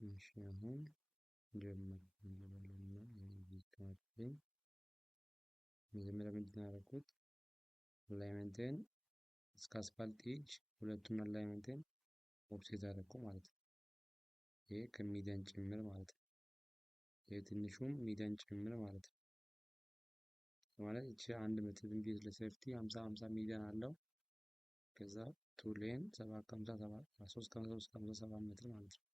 እሺ አሁን ጀመርኩ እንበልና እዚህ ካርቴን መጀመሪያ ምንድን ያደረኩት አላይመንቴን እስከ አስፋልት ኤጅ ሁለቱን አላይመንቴን ኦፍሴት አደረኩ ማለት ነው። ይሄ ከሚዲያን ጭምር ማለት ነው። ይሄ ትንሹም ሚዲያን ጭምር ማለት ነው። ማለት እቺ አንድ ሜትር እንዴት ለሴፍቲ 50 50 ሚዲያን አለው። ከዛ ቱ ሌን 7 57 3 53 57 ሜትር ማለት ነው።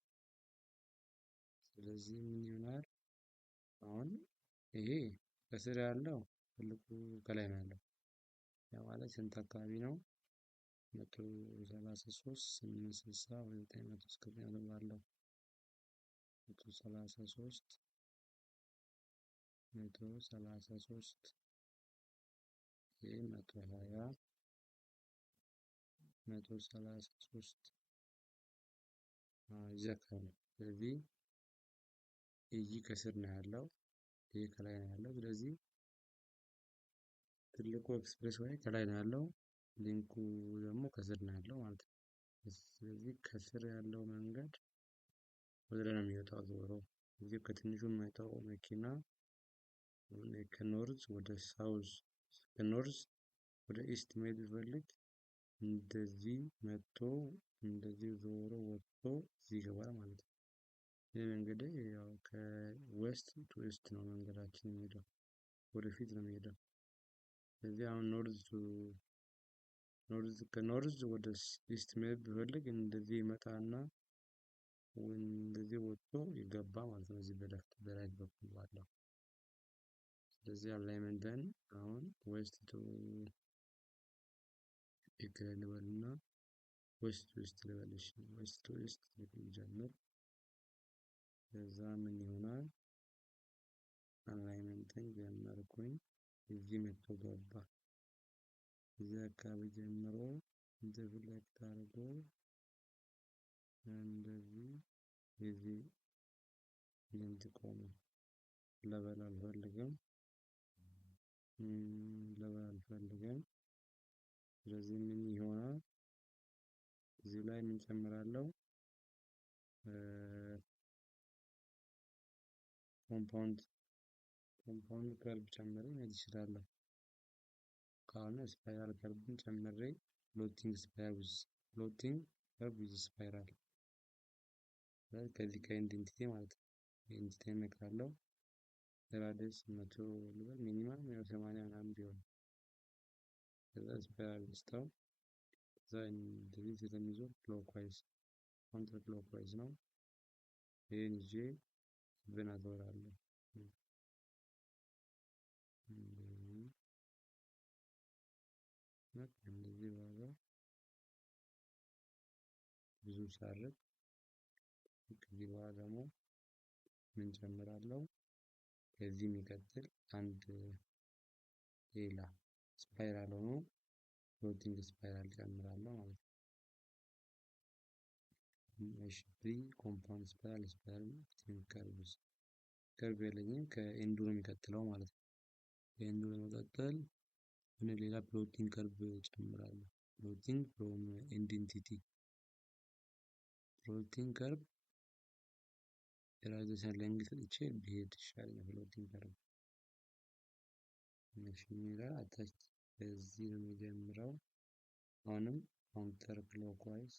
ስለዚህ ምን ይሆናል? አሁን ይሄ ከስር ያለው ትልቁ ከላይ ነው ያለው። ያ ማለት ስንት አካባቢ ነው? 133 860 ወይ 900 እስከ 900 ባለው 133 ይሄ 120 133 ይዘካል። ስለዚህ ይህ ከስር ነው ያለው፣ ይሄ ከላይ ነው ያለው። ስለዚህ ትልቁ ኤክስፕሬስ ወይ ከላይ ነው ያለው፣ ሊንኩ ደግሞ ከስር ነው ያለው ማለት ነው። ስለዚህ ከስር ያለው መንገድ ወደ ላይ ነው የሚወጣው ዞሮ። እዚህ ከትንሹ የሚወጣው መኪና ከኖርዝ ወደ ሳውዝ ከኖርዝ ወደ ኢስት መሄድ ቢፈልግ እንደዚህ መጥቶ እንደዚህ ዞሮ ወጥቶ እዚህ ይገባል ማለት ነው። ይህ መንገድ ያው ከዌስት ቱ ኢስት ነው መንገዳችን የሚሄደው፣ ወደፊት ነው የሚሄደው። ስለዚህ አሁን ከኖርዝ ወደ ኢስት መሄድ ቢፈልግ እንደዚህ ይመጣና እንደዚህ ወጥቶ ይገባ ማለት ነው፣ እዚህ በራይት በኩል ባለው። ስለዚህ አላይመንትን አሁን ዌስት ቱ ልበልና ዌስት ቱ ኢስት ልበልሽ፣ ዌስት ቱ ኢስት ጀምር። ከዛ ምን ይሆናል? አላይመንትን ጀመርኩኝ፣ እዚህ መጥቶ ገባ። እዚህ አካባቢ ጀምሮ ሪፍሌክት አድርጎ እንደዚህ እዚህ ቆመ። ለበል አልፈልግም፣ ለበል አልፈልግም። ስለዚህ ምን ይሆናል? እዚህ ላይ ምን ጨምራለሁ? ኮምፓውንድ ከርብ ጨምሬ መሄድ እችላለሁ። ከሆነ ስፓይራል ከርብን ጨምሬ ፍሎቲንግ ከርብ ዊዝ ስፓይራል ከዚህ ከኢንቴንሲቲ ማለት ነው። ኢንቴንሲቲ እነካለሁ። ራዲየስ 100 ልበል፣ ሚኒመም 80 ምናምን ቢሆን ከዛ ስፓይራል ልስጠው። ከዛ እንደዚህ ስለሚዞር ክሎክዋይዝ ካውንተር ክሎክዋይዝ ነው። ይሄን ይዤ ብን አዞራለሁ። እንደዚህ ዋጋ ብዙ ሳርቅ ከዚህ በኋላ ደግሞ ምን ጨምራለሁ? ከዚህ የሚቀጥል አንድ ሌላ ስፓይራል ሆኖ ፍሎቲንግ ስፓይራል ጨምራለሁ ማለት ነው። እሺ ኮምፓውንድ ስፓይራል ከርብ የለኝም፣ ከኤንዱ ነው የሚቀጥለው ማለት ነው። ከኤንዱ ለመቀጠል እኔ ሌላ ፍሎቲንግ ከርብ ጨምራለሁ። ፍሎቲንግ ፍሮም ኢንቴንሲቲ ፍሎቲንግ ከርብ የራዲየስ ሌንግዝ ሰጥቼ ብሄድ ይሻለኛል። ፍሎቲንግ ከርብ ሚራ አታች በዚህ ነው የሚጀምረው። አሁንም ካውንተር ክሎክዋይዝ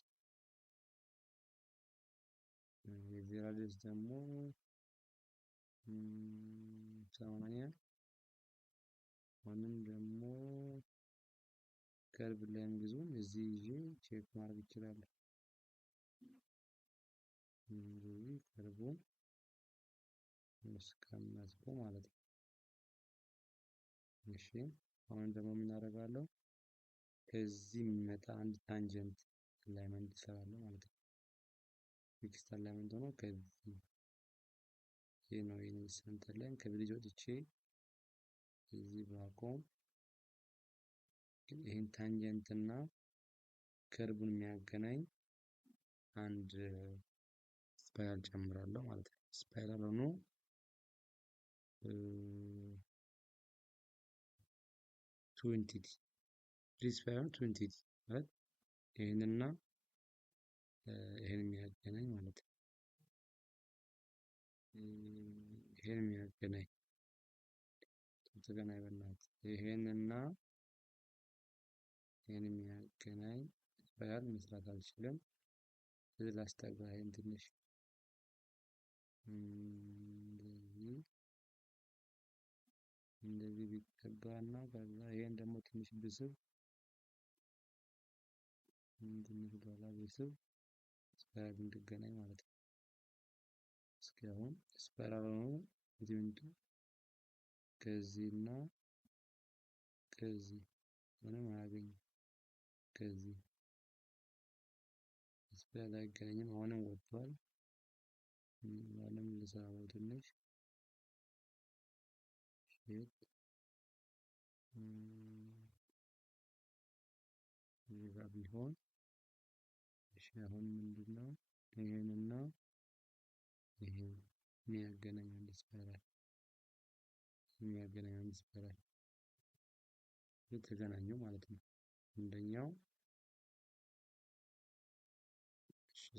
የዚህ ራዲየስ ደግሞ 80። አሁንም ደግሞ ከርብ ሌንግዙን እዚህ ይዤ ቼክ ማድረግ እችላለሁ። እንደዚህ ከርቡን እስከመስኩ ማለት ነው። እሺ አሁን ደግሞ ምን አደርጋለሁ? ከዚህ የሚመጣ አንድ ታንጀንት አላይመንት እሰራለሁ ማለት ነው። ፊክስድ አላይመንት ሆኖ ከዚህ ይሄ ነው የኔ ሴንተር ላይን። ከብሪጅ ወጥቼ እዚህ ባቆም ይሄን ታንጀንት እና ከርቡን የሚያገናኝ አንድ ስፓይራል ጨምራለሁ ማለት ነው። ስፓይራል ሆኖ ቱ ኢንቲቲ ስፓይራል ቱ ኢንቲቲ ማለት ይሄንና ይሄን የሚያገናኝ ማለት ነው። ይሄን የሚያገናኝ ተገናኝ በእናትህ ይሄንና ይሄን የሚያገናኝ ስፓይራል መስራት አልችልም። ስለዚህ ላስጠጋ ይሄን ትንሽ እንደዚህ ቢጠጋና ከዛ ይሄን ደግሞ ትንሽ ብስብ ትንሽ በኋላ ብስብ ስፓይራል እንድገናኝ ማለት ነው። እስኪ አሁን ስፓይራል ሆኖ ዲምቱ ከዚህና ከዚህ ምንም አያገኝም። ከዚህ ስፓይራል አይገናኝም። አሁንም ወጥቷል። አሁንም ልሳበው ትንሽ ሼፕ እዚህ ጋር ቢሆን እሺ። አሁን ምንድነው ይሄንና ይሄን የሚያገናኝ አንድ ስፓይራል የተገናኙ ማለት ነው። አንደኛው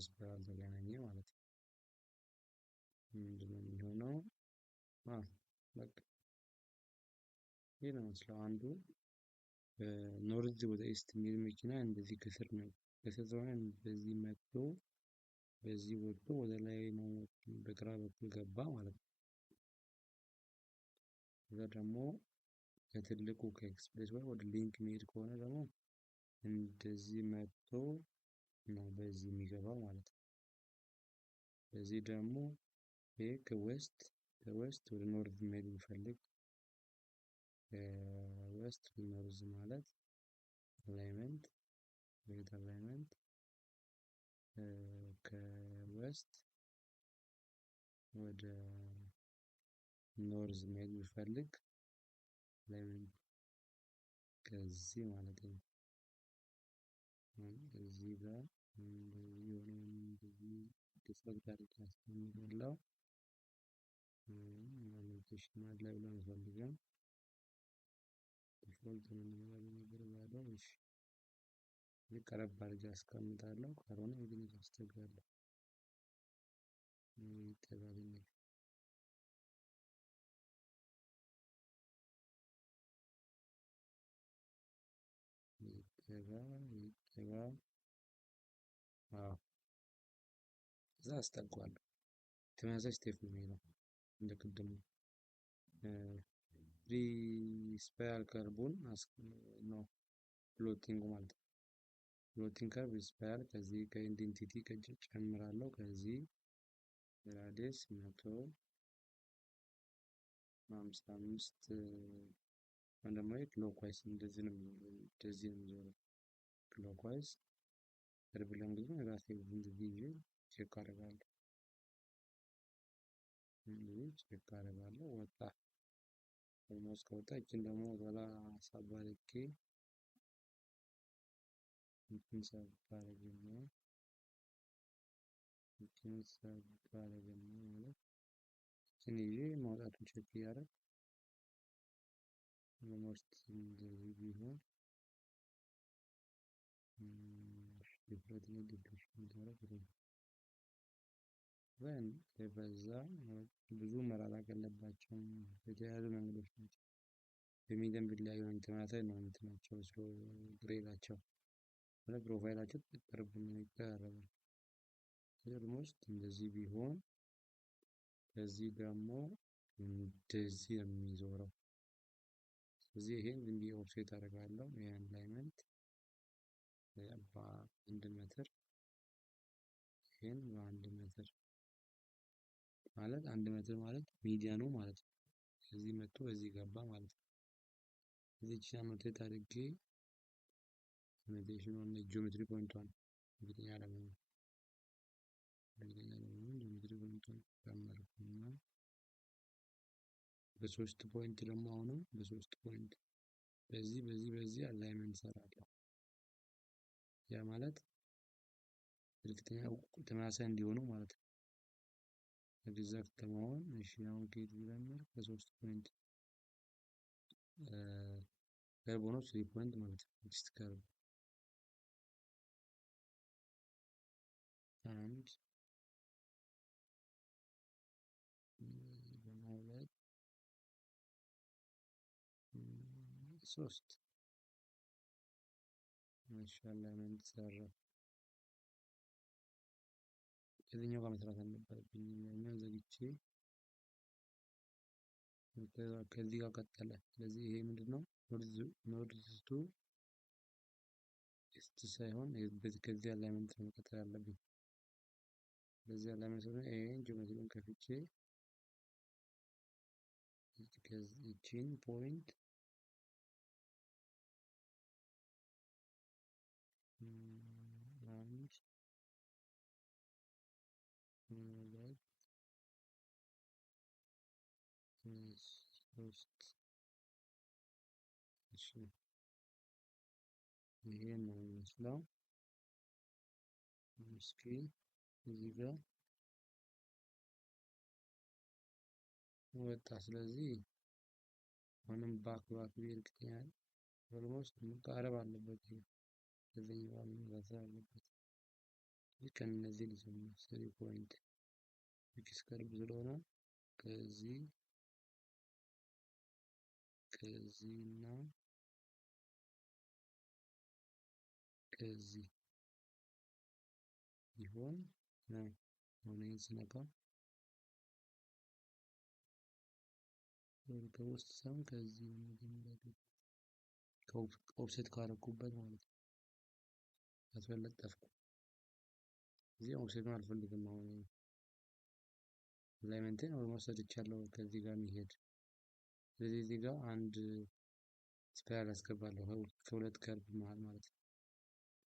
ስፓይራል ተገናኘ ማለት ነው። ምንድነው የሚሆነው? በቃ ይሄ ነው መስለው አንዱ ኖርዝ ወደ ኢስት የሚል መኪና እንደዚህ ከስር ነው። ከስር ስለሆነ በዚህ መጥቶ በዚህ ወጥቶ ወደ ላይ ነው በግራ በኩል ገባ ማለት ነው። ከዛ ደግሞ ከትልቁ ከኤክስፕሬስ ወይ ወደ ሊንክ የሚሄድ ከሆነ ደግሞ እንደዚህ መጥቶ ነው በዚህ የሚገባው ማለት ነው። በዚህ ደግሞ ይሄ ከዌስት ወደ ኖርዝ መሄድ የሚፈልግ ዌስት ኖርዝ ማለት አላይመንት ሬት አላይመንት ከዌስት ወደ ኖርዝ መሄድ የሚፈልግ አላይመንት ከዚህ ማለት ነው። እዚህ ጋር እንደዚህ የሆነ እንደዚህ ዲስፕሌይ አድርጌ አስቀምጣለሁ። ኖቲፊኬሽን ላይ ብሎ አንፈልግም። ዲፎልት ነው የሚለው ነገር ባለው እሺ ቀረብ አድርጌ አስቀምጣለሁ። ካልሆነ ግን አስቸጋለሁ ይጠጋልኝ ይጠጋ እዛ አስጠጋዋለሁ። ተመሳሳይ ስቴፕ ነው የሚለው እንደ ቅድሙ ፍሪ ስፓይራል ከርቡን ነው ፕሎቲንግ ማለት ነው። ፕሎቲንግ ከርብ ስፓይራል ከዚህ ከኢንቴንሲቲ ጨምራለሁ። ከዚህ ራዲየስ 155 ደግሞ ክሎክዋይስ እንደዚህ ነው የሚዞረው። ክሎክዋይስ ከርብ ለምንድን ነው ራሴ እንደዚህ ይዤ ቼክ አደርጋለሁ። ቼክ አደርጋለሁ ወጣ ኦልሞስት ከወጣ ይችን ደግሞ በኋላ ሳብ አድርጌ እንትን ሳብ አደርግና ማለት ይችን ይዤ ማውጣቱን ቼክ እያደረግኩ ኦልሞስት እንደዚህ ቢሆን በዛ ብዙ መራራቅ የለባቸውም። የተያያዙ መንገዶች ናቸው። በሚዲየም ቢለያዩ ተመሳሳይ ነው እንትናቸው ስሎ ግሬዳቸው ፕሮፋይላቸው ቅርብ ነው ይቀራረባል። ኦልሞስት እንደዚህ ቢሆን ከዚህ ደግሞ እንደዚህ የሚዞረው ስለዚህ ይሄን ዝም ብዬ ኦፍሴት አደርጋለሁ። ይሄን አላይመንት በአንድ ሜትር ይሄን በአንድ ሜትር ማለት አንድ ሜትር ማለት ሚዲያኑ ማለት ነው። ከዚህ መጥቶ በዚህ ገባ ማለት ነው። እዚች ኖቴት አድርጌ ኖቴሽኑን ጂኦሜትሪ ፖይንቷን እርግጠኛ ለመሆን ጂኦሜትሪ ፖይንቷን ጨመርኩና በሶስት ፖይንት ደግሞ አሁንም በሶስት ፖይንት በዚህ አላይመንት እሰራለሁ። ያ ማለት እርግጠኛ ተመሳሳይ እንዲሆኑ ማለት ነው። ኤግዛክት ለመሆን እሺ አሁን ከየት ልጀምር? በሶስት ፖይንት ከርብ ሆኖ 3 ፖይንት ማለት ነው። ኔክስት ከርብ አንድ 3 እሺ አላይመንት ሰራ። ከዚህኛው ጋር መስራት አልነበረብኝም። ያኛው ዘግቼ ከዚህ ጋር ቀጠለ። ስለዚህ ይሄ ምንድነው? ኖርዝ ቱ ኢስት ሳይሆን ከዚህ አላይመንት ነው መቀጠል ያለብኝ። ስለዚህ አላይመንት ነው። ይሄን ጂኦሜትሪውን ከፍቼ ይቺን ፖይንት አንድ ሁለት ሶስት እሺ ይሄን ነው የሚመስለው። እስኪ እዚህ ጋር ወጣ። ስለዚህ አሁንም ባክ ብዬ እርግጠኛ ኦልሞስት መቃረብ አለበት። ይሄ ከዚህኛው ጋር መመሳሰል አለበት። ከእነዚህ ልጀምር። 3 ፖይንት ኤክስ ቅርብ ስለሆነ ከዚህ እና ከዚህ ይሆን ነው። አሁን ይሄን ስነካው ከውስጥ ሳይሆን ከዚህ ኦፍሴት ካረኩበት ማለት ነው። ያስፈለጠፍኩ እዚህ ኦፍሴቱን አልፈልግም። አሁን አላይመንቴን ኦልሞስት ሰጥቻለሁ ከዚህ ጋር የሚሄድ። ስለዚህ እዚህ ጋር አንድ ስፓይራል አስገባለሁ ከሁለት ከርብ መሃል ማለት ነው።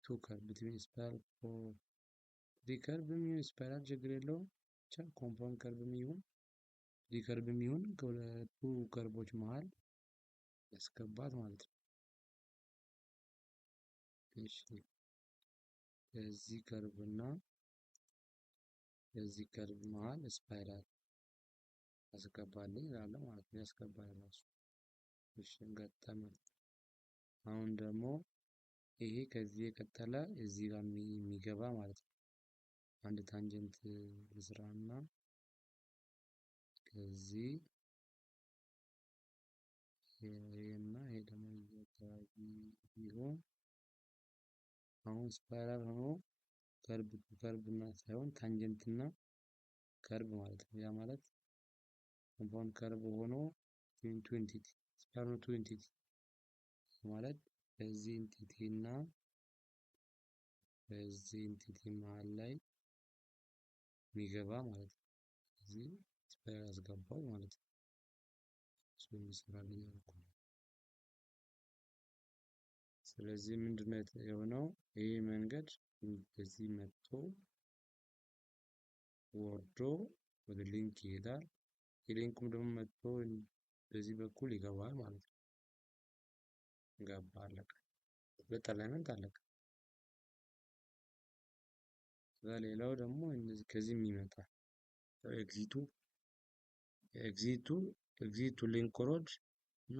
ቱ ከርብ ቢትዊን ስፓይራል ሪከርቭም ይሁን ስፓይራል ችግር የለውም። ብቻ ኮምፓውንድ ከርቭም ይሁን ሪከርቭም ይሁን ከሁለቱ ከርቦች መሃል ያስገባት ማለት ነው። እሺ ከዚህ ከርቭ እና ከዚህ ከርቭ መሃል ስፓይራል አስገባልኝ እላለሁ ማለት ነው። ያስገባል ራሱ። እሺ ገጠመ። አሁን ደግሞ ይሄ ከዚህ የቀጠለ እዚህ ጋር የሚገባ ማለት ነው። አንድ ታንጀንት ልስራና ከዚህ ይሄና ይሄ ደግሞ አካባቢ ቢሆን አሁን ስፓይራል ሆኖ ከርብ እና ሳይሆን ታንጀንት እና ከርብ ማለት ነው። ያ ማለት ኮምፓውንድ ከርብ ሆኖ ቱ ኢንቲቲ ስፓይራል ቱ ኢንቲቲ ማለት በዚህ ኢንቲቲ እና በዚህ ኢንቲቲ መሃል ላይ የሚገባ ማለት ነው። እዚህ ስፓይራል አስገባው ማለት ነው። እሱ የሚሰራልኝ አልኩ። ስለዚህ ምንድነው የሆነው? ይሄ መንገድ በዚህ መጥቶ ወርዶ ወደ ሊንክ ይሄዳል። የሊንኩም ደግሞ መጥቶ በዚህ በኩል ይገባል ማለት ነው። ገባ፣ አለቀ። ሁለት አላይመንት አለቀ። ሌላው ደግሞ እንደዚህ ከዚህ የሚመጣ ኤግዚቱ ሊንክ ሮድ እና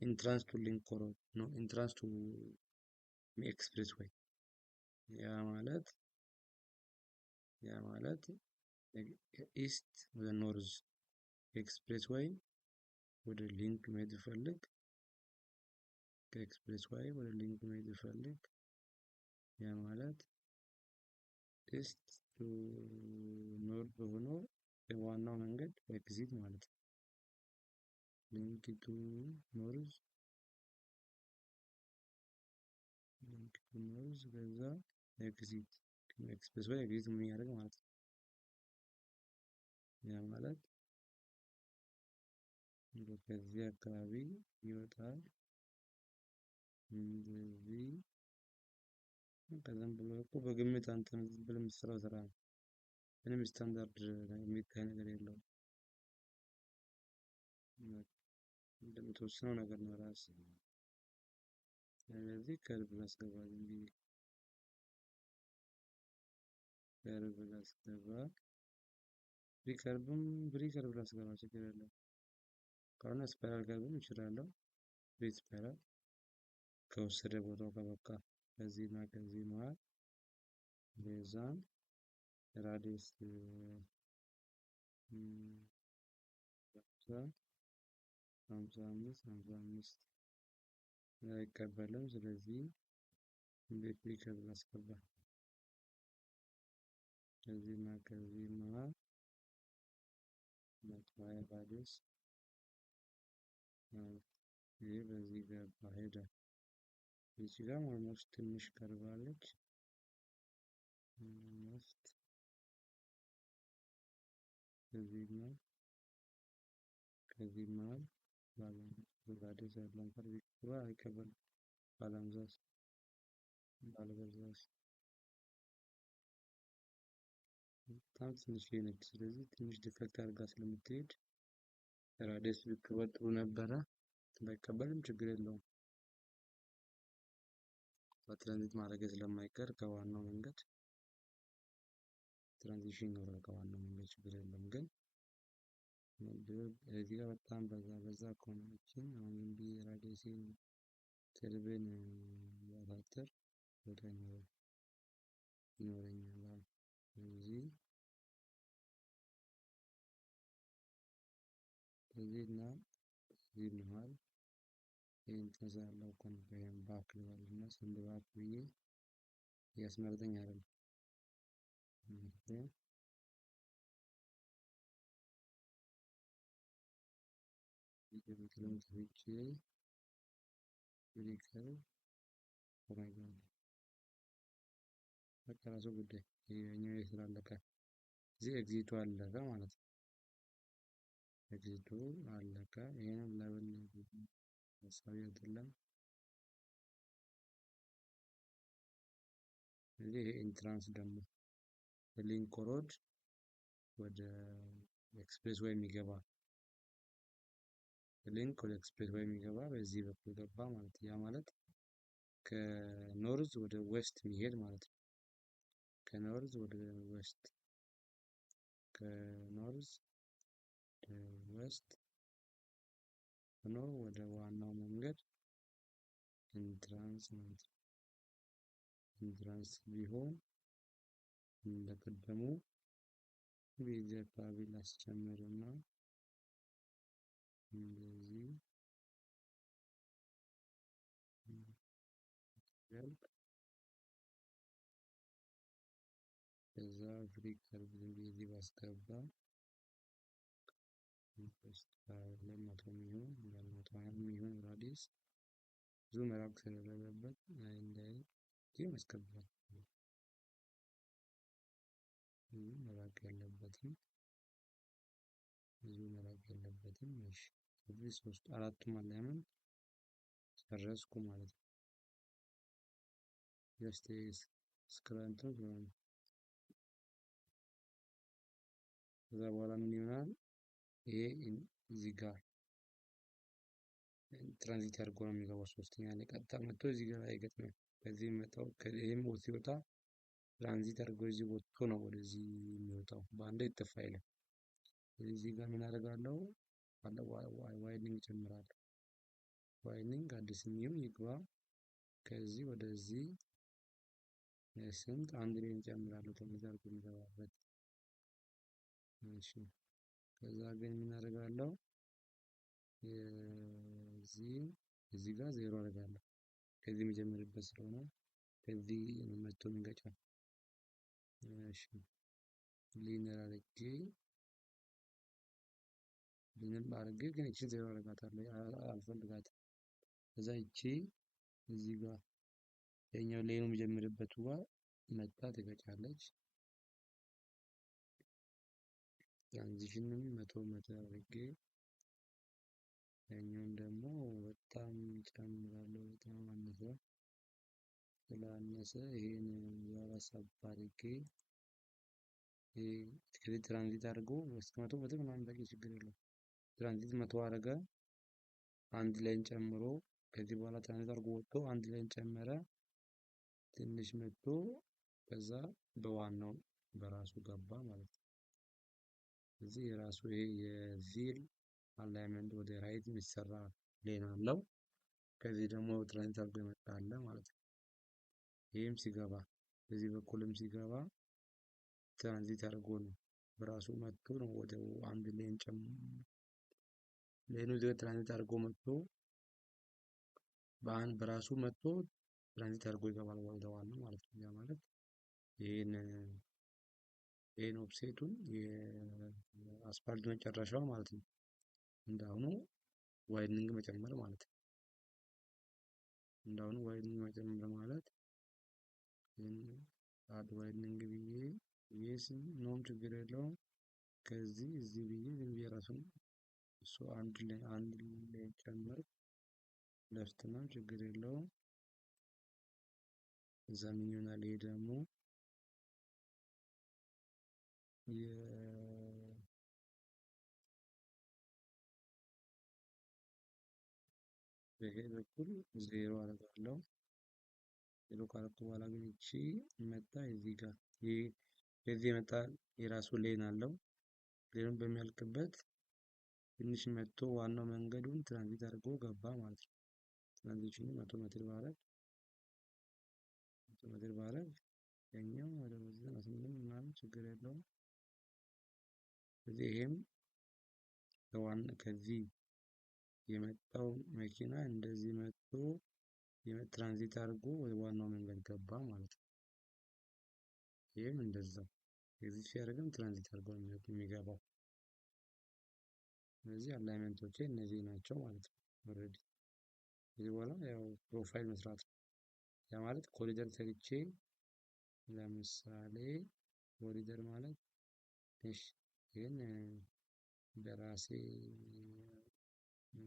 ኢንትራንስ ቱ ሊንክ ሮድ ነው። ኢንትራንስ ቱ ኤክስፕሬስ ወይ ያ ማለት ኢስት ወደ ኖርዝ ኤክስፕሬስ ወይ ወደ ሊንክ መሄድ ይፈልግ ከኤክስፕሬስ ወይ ወደ ሊንክ መሄድ ይፈልግ ያ ማለት ኢስት ቱ ኖርዝ ሆኖ የዋናው መንገድ ኤግዚት ማለት ነው። ሊንክ ቱ ኖርዝ ከዛ ኤግዚት ኤክስፕሬስ ወይ ኤግዚት የሚያደርግ ማለት ነው። ያ ማለት ከዚህ አካባቢ ይወጣል እንደዚህ። ከዛም ብሎ እኮ በግምት አንተ ዝም ብለህ የምትሰራው ስራ ነው። ምንም ስታንዳርድ የሚታይ ነገር የለውም። እንደምትወስነው ነገር ነው ራስህ። ስለዚህ ከርብ ላስገባ እንግዲህ ከርብ ላስገባ ሪከርቭ ላስገባ ችግር የለውም። ከሆነ ስፓይራል ከርቭም እችላለሁ። ስፓይራል ከወሰደ ቦታው ከበቃ ከዚህ እና ከዚህ መሃል ቤዛን ራዲየስ 55 አይቀበልም። ስለዚህ እንዴት ሊከብል አስገባ ከዚህና ከዚህ መሃል 120 ራዲየስ ይሄ በዚህ ገባ ሄደ። እዚህ ጋር ኦልሞስት ትንሽ ቀርባለች። ኦልሞስት ከዚህ መሃል ራዲየስ ያለው እንኳን አይቀበልም። ባለበዛስ በጣም ትንሽ ነች። ስለዚህ ትንሽ ዲፌክት አድርጋ ስለምትሄድ ራዲየስ ቢቀበል ጥሩ ነበረ። ባይቀበልም ችግር የለውም። በትራንዚት ማድረግ ስለማይቀር ከዋናው መንገድ ትራንዚሽን ይኖራል። ከዋናው መንገድ ችግር የለም። ግን እዚህ ጋር በጣም በዛ ከሆነችን አሁን እንዲህ ራዲየስን ትርብን ያሳጥር ቦታ ይኖረኛል። እዚህና እዚህ መሃል ይህን ከዛ ያለው ኮንቬየር ባክ ልበልና ስንድ ባክ ብዬ እያስመረጠኝ አይደለም። የምትለውን ሰዎች ሪከር ኦማይጋድ በቃ ራሱ ጉዳይ ይሄኛው ስላለቀ እዚህ ኤግዚቱ አለቀ ማለት ነው። ኤግዚቱ አለቀ። ይሄንን ለምን ሀሳቢ አይደለም። ይሄ ኢንትራንስ ደግሞ ሊንክ ሮድ ወደ ኤክስፕሬስ ወይ የሚገባ ሊንክ ወደ ኤክስፕሬስ ወይ የሚገባ በዚህ በኩል ገባ ማለት ያ ማለት ከኖርዝ ወደ ዌስት የሚሄድ ማለት ነው። ከኖርዝ ወደ ዌስት ከኖርዝ ዌስት ሆኖ ወደ ዋናው መንገድ ኢንትራንስ ማለት ነው። ኢንትራንስ ቢሆን እንደቀደሙ በዚህ አካባቢ ላስጨምርና እንደዚህ ከዛ ፍሪ ከርቭ እንደዚህ ባስገባ ለመቶ የሚሆን ራዲየስ ብዙ መራቅ ስለሌለበት እንዳይ ያስገባል። መራቅ ያለበትም ብዙ መራቅ የለበትም። እሺ እዚህ ሶስት አራቱም አላይመንት ጨረስኩ ማለት ነው። ጀስት ስክራንቱን ከዛ በኋላ ምን ይሆናል? ይሄ እዚህ ጋር ትራንዚት አድርጎ ነው የሚገባው። ሶስተኛ ላይ ቀጥታ መጥቶ እዚህ ጋር አይገጥምም። ከዚህ መጣው ከይሄም ሲወጣ ትራንዚት አድርጎ እዚህ ወጥቶ ነው ወደዚህ የሚወጣው። በአንዴ ይተፋ አይልም። እዚህ ጋር ምን አደርጋለሁ? ዋይኒንግ ጨምራለሁ። ዋይኒንግ አዲስ ኒው ይግባ። ከዚህ ወደዚህ ስንት አንድ ላይ እንጨምራለሁ። ትራንዚት አድርጎ የሚገባበት እሺ። ከዛ ግን ምን አደርጋለሁ? እዚህ ጋር ዜሮ አደርጋለሁ። ከዚህ የሚጀምርበት ስለሆነ ከዚህ መጥቶ የሚገጨው እሺ። ሊነር አድርጌ ግን እቺ ዜሮ አደርጋታለሁ። አልፈልጋትም። ከዛ እቺ እዚህ ጋር የኛው ላይ ነው የሚጀምርበት ጋር መጣ ትገጫለች። ትራንዚሽንም መቶ አድርጌ ያኛውን ደግሞ በጣም ጨምራለሁ። በጣም አነሰ ስላነሰ ይሄን ያላሳብ አድርጌ ይሄ ትራንዚት አድርጎ እስከ መቶ ምናምን በቂ ችግር የለውም። ትራንዚት መቶ አደረገ አንድ ላይን ጨምሮ ከዚህ በኋላ ትራንዚት አድርጎ ወጥቶ አንድ ላይን ጨመረ። ትንሽ መጥቶ ከዛ በዋናው በራሱ ገባ ማለት ነው። እዚህ የራሱ ይሄ የዚል አላይመንት ወደ ራይት የሚሰራ ሌን አለው። ከዚህ ደግሞ ትራንዚት አድርጎ የመጣ አለ ማለት ነው። ይሄም ሲገባ በዚህ በኩልም ሲገባ ትራንዚት አድርጎ ነው በራሱ መጥቶ ነው ወደ አንድ ሌን ሌኑ ትራንዚት አድርጎ መጥቶ በራሱ መጥቶ ትራንዚት አድርጎ ይገባል ወደ ዋናው ማለት ነው። ያ ማለት ይሄን ኦፍሴቱን የአስፓልት መጨረሻው ማለት ነው። እንዳሁኑ ዋይድኒንግ መጨመር ማለት ነው። እንዳሁኑ ዋይድኒንግ መጨመር ማለት አድ ዋይድኒንግ ብዬ ኖም ችግር የለውም። ከዚህ እዚህ ብዬ ዝም ብዬ ራሱን እሱ አንድ ላይ ጨምር ለፍት ነው ችግር የለውም። እዛ ምን ይሆናል? ይሄ ደግሞ በሄ በኩል ዜሮ አደርጋለሁ። ዜሮ ካረኩ በኋላ ግን እቺ መጣ እዚህ ጋር የዚህ የመጣ የራሱ ሌን አለው። ሌኑን በሚያልቅበት ትንሽ መጥቶ ዋናው መንገዱን ትራንዚት አድርጎ ገባ ማለት ነው። ትራንዚሽኑ 100 ሜትር ባረግ ያኛው ወደ 98 ምናምን ችግር የለውም። ስለዚህ ይሄም ከዚህ የመጣው መኪና እንደዚህ መጥቶ ትራንዚት አድርጎ ወደ ዋናው መንገድ ገባ ማለት ነው። ይሄም እንደዛው ኤግዚት ሲያደርግም ትራንዚት አድርጎ ነው የሚገባው። ስለዚህ አላይመንቶቼ እነዚህ ናቸው ማለት ነው። ኦሬዲ ከዚህ በኋላ ያው ፕሮፋይል መስራት ነው። ያ ማለት ኮሪደር ሰርቼ ለምሳሌ ኮሪደር ማለት እሺ ይሄን በራሴ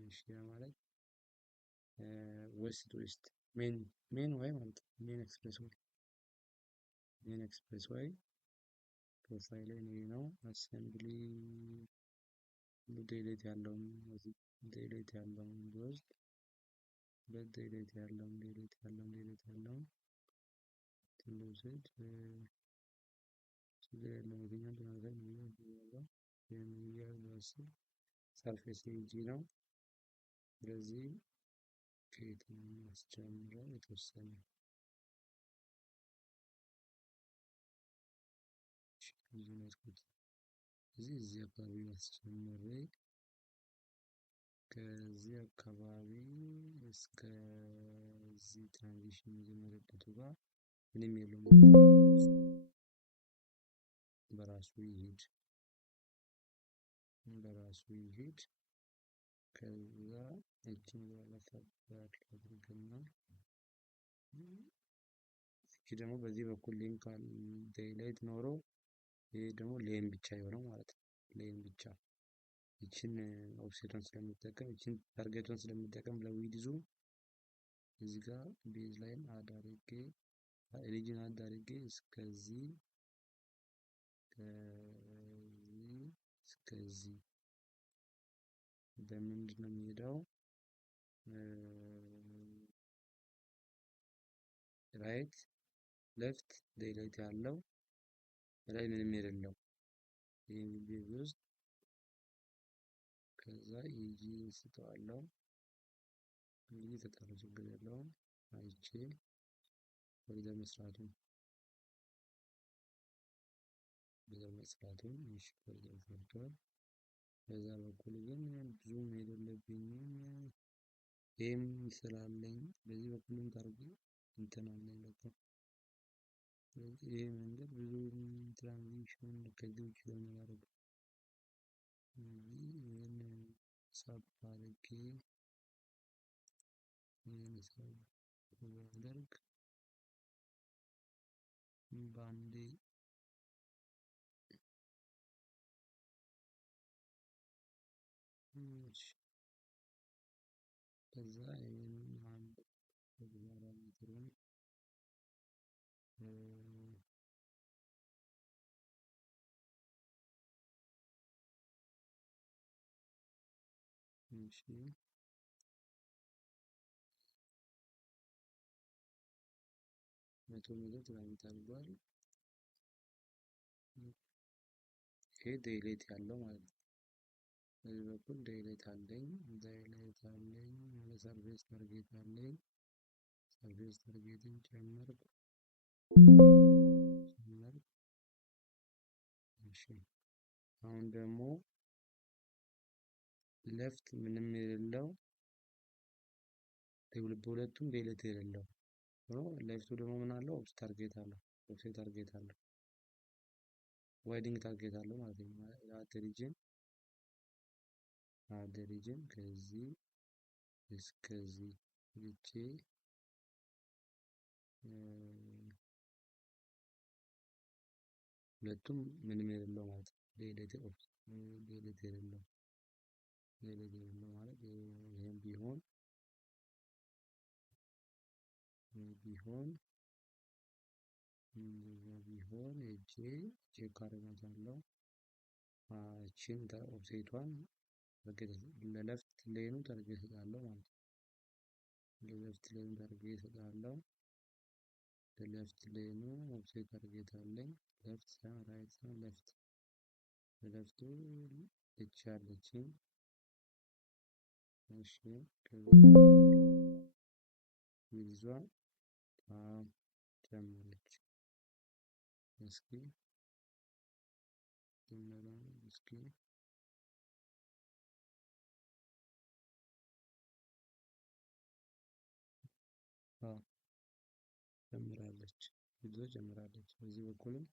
እሺ ማለት ዌስት ቱ ኢስት ሜን ወይ ማለት ነው። ሜን ኤክስፕሬስ ወይ ፕሮፋይል ላይ ነው። አሰምብሊ ዴሌት ያለውን ዴሌት ያለውን ብወስድ ዴሌት ያለውን ትንውሰድ ችግር የለውም። የትኛው ተመሳሳይ ሰርፌስ ኤጂ ነው። ስለዚህ ከየትኛው ማስጀምረው የተወሰነ እዚህ አካባቢ አስጀምሬ ከዚህ አካባቢ እስከዚህ ትራንዚሽን የጀመረበት ጋር ምንም የለውም። በራሱ ይሄድ ከዛ እቺን ለፈት አድርግና እቺ ደግሞ በዚህ በኩል ሊንክ ዴይላይት ኖሮ ይሄ ደግሞ ሌን ብቻ የሆነው ማለት ነው። ሌን ብቻ ይችን ኦፍሴቷን ስለምጠቀም ይችን ታርጌቷን ስለምጠቀም ለዊድዙ እዚህ ጋር ቤዝ ላይን አዳርጌ ሪጅን አዳርጌ እስከዚህ በምንድን ነው የሚሄደው? ራይት ሌፍት ዴይላይት ያለው ላይ ምንም የሌለው ይሄን ቤዝ ውስጥ ከዛ ኢጂ እንስተዋለው እንግዲህ ተጣለ ችግር የለውም። አይቼ ኮሪደር መስራቱን እሺ ኮሪደር ሰርቷል። በዛ በኩል ግን ብዙ መሄድ የለብኝም። ይሄም ስላለኝ በዚህ በኩልም ታርጉ እንትን አለኝ በቃ ይሄ መንገድ ብዙ ትራንዚሽን ከዚህ ውጪ ነው የሚያደርገው። ይሄን ሳብ አድርጌ ባደርግ በአንዴ ከዛ ይሄንን አንድ ተግባራዊ ሜትሩን እሺ 100 ሜትር ትራንዚት አድርጓል። ይሄ ዴይላይት ያለው ማለት ነው። በዚህ በኩል ዴይላይት አለኝ ሰርፌስ ታርጌት አለኝ። ሰርፌስ ታርጌትን ጨመርኩ። እሺ አሁን ደግሞ ሌፍት ምንም የሌለው በሁለቱም ዴሌት የሌለው ሆኖ ሌፍቱ ደግሞ ምን አለው? ኦብስ ታርጌት አለው። ኦብሴት ታርጌት አለው። ዋይዲንግ ታርጌት አለው ማለት ነው። አድ ከዚህ እስከዚህ ልቼ ሁለቱም ምንም የሌለው ማለት ነው። ዴሌት የሌለው ማለት ይሄም ቢሆን እጄ ቼክ አደርጋታለሁ። እቺን ኦብሴቷን ለለፍት ሌኑ ተርጌ እሰጣለሁ ማለት ነው። ለለፍት ሌኑ ተርጌ እሰጣለሁ። ለለፍት ሌኑ ኦብሴት ታርጌት አለኝ። ለፍት ሳይሆን ራይት ሳይሆን ለፍት ለለፍቱ እቺ አለችኝ። እሺ ይዟ ጨመረች። እስኪ ጨምራለች። ይዞ ጨምራለች። በዚህ በኩልም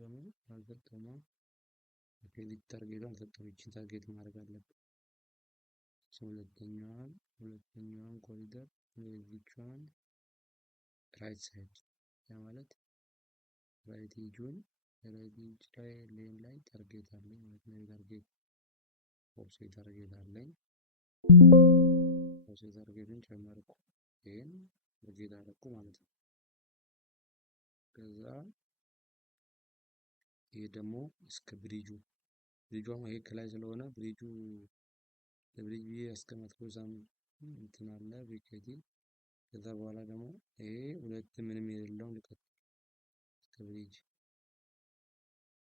ደግሞ አልገጠመም። ፔሊት ታርጌቷን አልሰጠም። ይችን ታርጌት ማድረግ አለብን። ሁለተኛዋን ኮሪደር የዚቿን ራይት ሳይድ ያ ማለት ራይት ኢጁን ራይት ኢጅ ላይ ሌን ላይ ታርጌት አለኝ ማለት ነው። ታርጌት ኦብሴት ታርጌት አለኝ። ኦብሴት ታርጌቱን ጨመርኩ። ይሄን በጌታ አደረኩ ማለት ነው። ከዛ ይሄ ደግሞ እስከ ብሪጁ ይሄ ከላይ ስለሆነ ብሪጁ ለብሪጅ ብዬ ያስቀመጥኩት እንትን አለ ቪኬቲ። ከዛ በኋላ ደግሞ ይሄ ሁለት ምንም የሌለው ልቀጥል እስከ ብሪጅ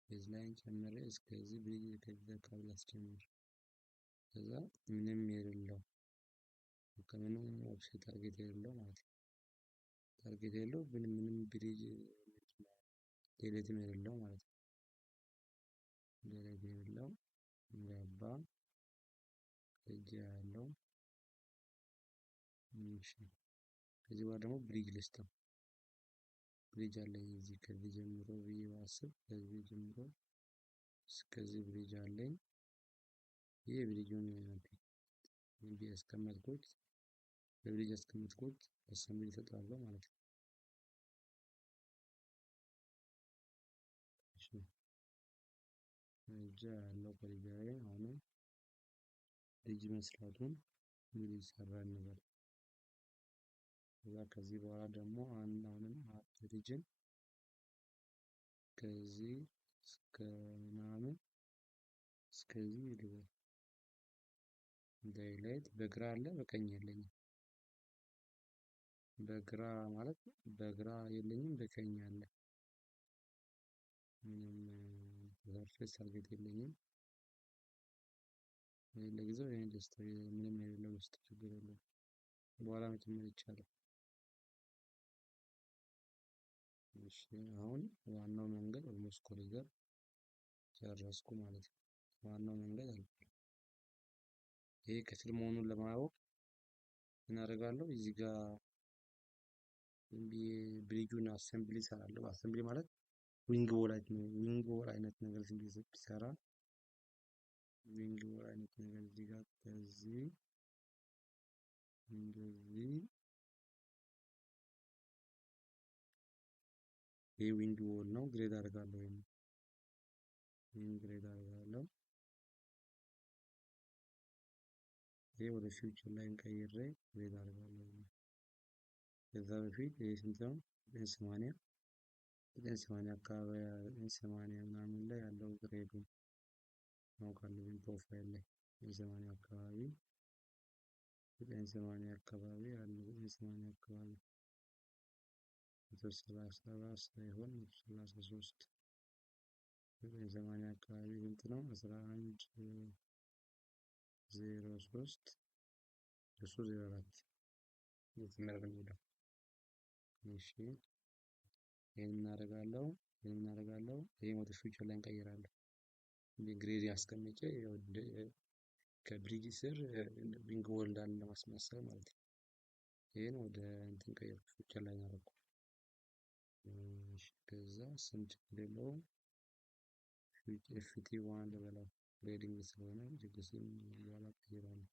ቤዝ ላይን ጨምሬ እስከዚህ ብሪጅ ከዚህ አካባቢ ላስጨምር። ከዛ ምንም የሌለው ከምንም ኦብሴት ታርጌት የሌለው ማለት ነው። ታርጌት የሌለው ምንም ብሪጅ ዴሌትም የሌለው ማለት ነው። ዴሌት የሌለው ገባ እጅ ያለው ከዚህ በኋላ ደግሞ ብሪጅ ልስጠው። ብሪጅ አለኝ እዚህ ከዚህ ጀምሮ ብዬ ባስብ ከዚህ ጀምሮ እስከዚህ ብሪጅ አለኝ። ይሄ ብሪጁን ያስቀመጥኩት በብሪጅ ያስቀመጥኩት አሰምብል እሰጠዋለሁ ማለት ነው። እጅ ያለው ኮሪደሬ አሁንም ልጅ መስራቱን እንግዲህ ይሰራ እንበል። ከዚህ በኋላ ደግሞ አሁንም ልጅን ከዚህ እስከ ምናምን እስከዚህ ልበል። ዳይላይት በግራ አለ በቀኝ የለኝም። በግራ ማለት በግራ የለኝም በቀኝ አለ። ሰርፌስ ታርጌት የለኝም። ለጊዜው ይሄን ልስጥ ምንም የሌለው ልስጥ ችግር የለውም። በኋላ መጨመር ይቻላል። እሺ አሁን ዋናው መንገድ ኦልሞስት ኮሪደር ጨረስኩ ማለት ነው። ዋናው መንገድ አልፏል። ይሄ ከስር መሆኑን ለማወቅ ምን አደርጋለሁ? እዚህ ጋር ብሪጁን አሰምብሊ እሰራለሁ። አሰምብሊ ማለት ዊንግ ቦል አይነት ነገር ሲሰራ ዊንግ ቦል አይነት ነገር እዚህ ጋር ከዚህ እንደዚህ ይሄ ዊንግ ቦል ነው። ግሬድ አደርጋለሁ። ይሄን ግሬድ አደርጋለሁ። ይሄ ወደ ፊውቸር ላይ ቀይሬ ግሬድ አደርጋለሁ። ከዛ በፊት ይሄ ስንት ነው? 980 አካባቢ 980 ምናምን ላይ ያለው ግሬዱ አውቃለሁ። ፕሮፋይል ላይ 980 አካባቢ 980 አካባቢ ያለው 980 አካባቢ 137 ሳይሆን 133 980 አካባቢ ስንት ነው? 1103 304 የትምህርት የሚለው እሺ ይሄን እናደርጋለሁ። ይሄን ወደ ፊውቸር ላይ እንቀይራለን። ግሬድ ያስቀምጬ ከብሪጅ ስር ዊንግ ወል እንዳለ ለማስመሰል ማለት ነው። ይሄን ወደ እንትን ቀየርኩ፣ ፊውቸር ላይን አደረኩ። ከዛ ስም ችግር የለውም ኤፍቲ ዋን ልበለው ግሬዲንግ ስለሆነ ጅግስም በኋላ ቀይራለሁ።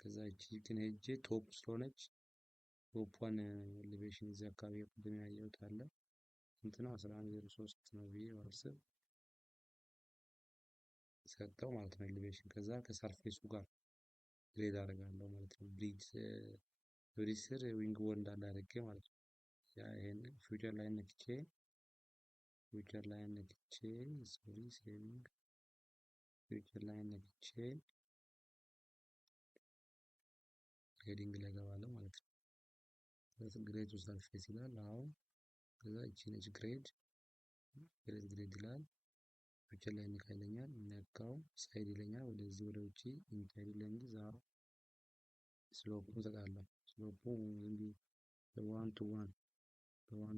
ከዛ እቺ ግን ሄጄ ቶፕ ስለሆነች ቶፕዋን ኤሌቬሽን እዚህ አካባቢ ቅድም ያየሁት አለ ስንት ነው 1103 ነው ብዬ ባስብ ሰጠው ማለት ነው ኤሌቬሽን። ከዛ ከሰርፌሱ ጋር ግሬድ አደርጋለሁ ማለት ነው። ብሪጅ ስር ዊንግ ወል እንዳለ አድርጌ ማለት ነው። ያ ይሄን ፊውቸር ላይ ነክቼ ሶሪ ሴቪንግ ፊውቸር ላይ ነክቼ ሄዲንግ ላይ ገባለሁ ማለት ነው። ግሬድ ቱ ሰርፌስ ይላል። አሁን ከዛ እቺ ነች ግሬድ ይላል። ፊውቸር ላይ ነካ ይለኛል። ነካው ሳይድ ይለኛል። ወደዚህ ወደ ውጪ ኢንሳይድ ይለኛል። ዛ ስሎፑን እሰጣለሁ። ስሎፑ እንግዲህ በዋን